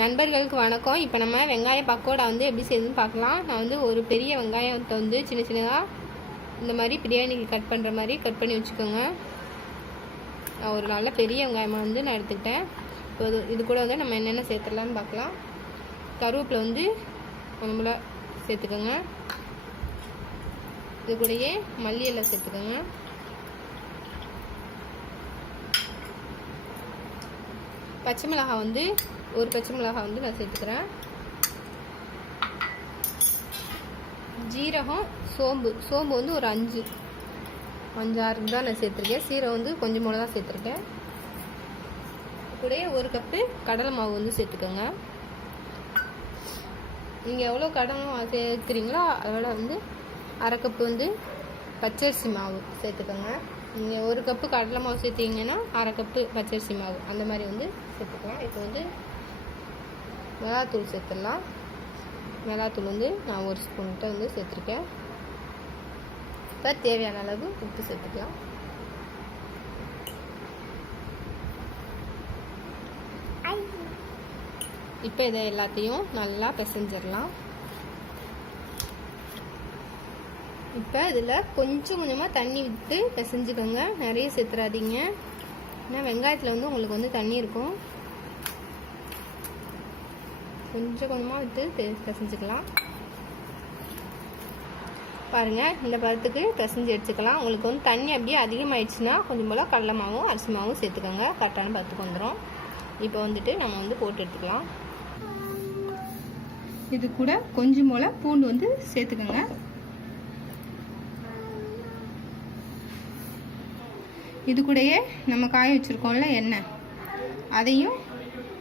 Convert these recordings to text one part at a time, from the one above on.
நண்பர்களுக்கு வணக்கம். இப்போ நம்ம வெங்காய பக்கோடா வந்து எப்படி செய்யுதுன்னு பார்க்கலாம். நான் வந்து ஒரு பெரிய வெங்காயத்தை வந்து சின்ன சின்னதாக இந்த மாதிரி பிரியாணிக்கு கட் பண்ணுற மாதிரி கட் பண்ணி வச்சுக்கோங்க. நான் ஒரு நல்ல பெரிய வெங்காயமாக வந்து நான் எடுத்துக்கிட்டேன். இப்போ இது கூட வந்து நம்ம என்னென்ன சேர்த்துடலான்னு பார்க்கலாம். கருவேப்பிலை வந்து நம்மள சேர்த்துக்கோங்க. இது கூடயே மல்லி இலை சேர்த்துக்கோங்க. பச்சை மிளகாய் வந்து ஒரு பச்சை மிளகாய் வந்து நான் சேர்த்துக்கிறேன். ஜீரகம், சோம்பு வந்து ஒரு 5-6 தான் நான் சேர்த்துருக்கேன். சீரகம் வந்து கொஞ்சம் மூளை தான் சேர்த்துருக்கேன். கூட ஒரு கப்பு கடலை மாவு வந்து சேர்த்துக்கோங்க. நீங்கள் எவ்வளோ கடலை மாவு சேர்க்குறீங்களோ அதோட வந்து அரை கப்பு வந்து பச்சரிசி மாவு சேர்த்துக்கோங்க. நீங்கள் ஒரு கப்பு கடலை மாவு சேர்த்திங்கன்னா அரை கப்பு பச்சரிசி மாவு அந்த மாதிரி வந்து சேர்த்துக்கலாம். இப்போ வந்து மிளகாத்தூள் சேர்த்துடலாம். மிளகாத்தூள் வந்து நான் 1 ஸ்பூன்கிட்ட வந்து சேர்த்துருக்கேன். இப்போ தேவையான அளவு உப்பு சேர்த்துக்கலாம். இப்போ இதை எல்லாத்தையும் நல்லா பிசைஞ்சிடலாம். இப்போ இதில் கொஞ்சம் கொஞ்சமாக தண்ணி விட்டு பிசைஞ்சுக்கோங்க. நிறைய சேர்த்துறாதீங்க, ஏன்னா வெங்காயத்தில் வந்து உங்களுக்கு வந்து தண்ணி இருக்கும். கொஞ்சம் கொஞ்சமாக விட்டு பிசைஞ்சுக்கலாம். பாருங்கள், இந்த பதத்துக்கு பிசைஞ்சு எடுத்துக்கலாம். உங்களுக்கு வந்து தண்ணி அப்படியே அதிகமாகிடுச்சுன்னா கொஞ்சம் போல் கடலை மாவும் அரிசி மாவும் சேர்த்துக்கோங்க. கரெக்டான பதத்துக்கு வந்துடும். இப்போ வந்துட்டு நம்ம வந்து போட்டு எடுத்துக்கலாம். இது கூட கொஞ்சம் போல் பூண்டு வந்து சேர்த்துக்கோங்க. இது கூடயே நம்ம காய வச்சுருக்கோம்ல எண்ணெய், அதையும்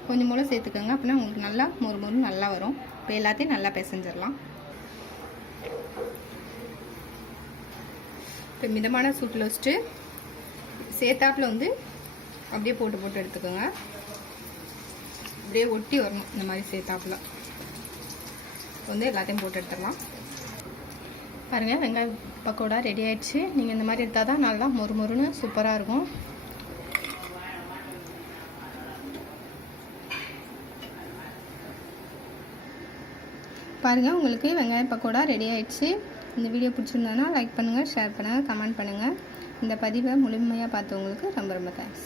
கொஞ்சம் போல் சேர்த்துக்கோங்க. அப்படின்னா உங்களுக்கு நல்லா மொறு நல்லா வரும். இப்போ எல்லாத்தையும் நல்லா பிசைஞ்சிடலாம். இப்போ மிதமான சூட்டில் வச்சுட்டு சேர்த்தாப்பில் வந்து அப்படியே போட்டு எடுத்துக்கோங்க. அப்படியே ஒட்டி வரணும் இந்த மாதிரி சேர்த்தாப்பில் வந்து எல்லாத்தையும் போட்டு எடுத்துடலாம். பாருங்கள், வெங்காய பக்கோடா ரெடி ஆயிடுச்சு. நீங்கள் இந்த மாதிரி எடுத்தால் தான் நல்லா மொறுன்னு சூப்பராக இருக்கும். பாருங்கள், உங்களுக்கு வெங்காய பக்கோடா ரெடி ஆயிடுச்சு. இந்த வீடியோ பிடிச்சிருந்தானா லைக் பண்ணுங்கள், ஷேர் பண்ணுங்கள், கமெண்ட் பண்ணுங்கள். இந்த பதிவை முழுமையாக பார்த்தவங்களுக்கு ரொம்ப தேங்க்ஸ்.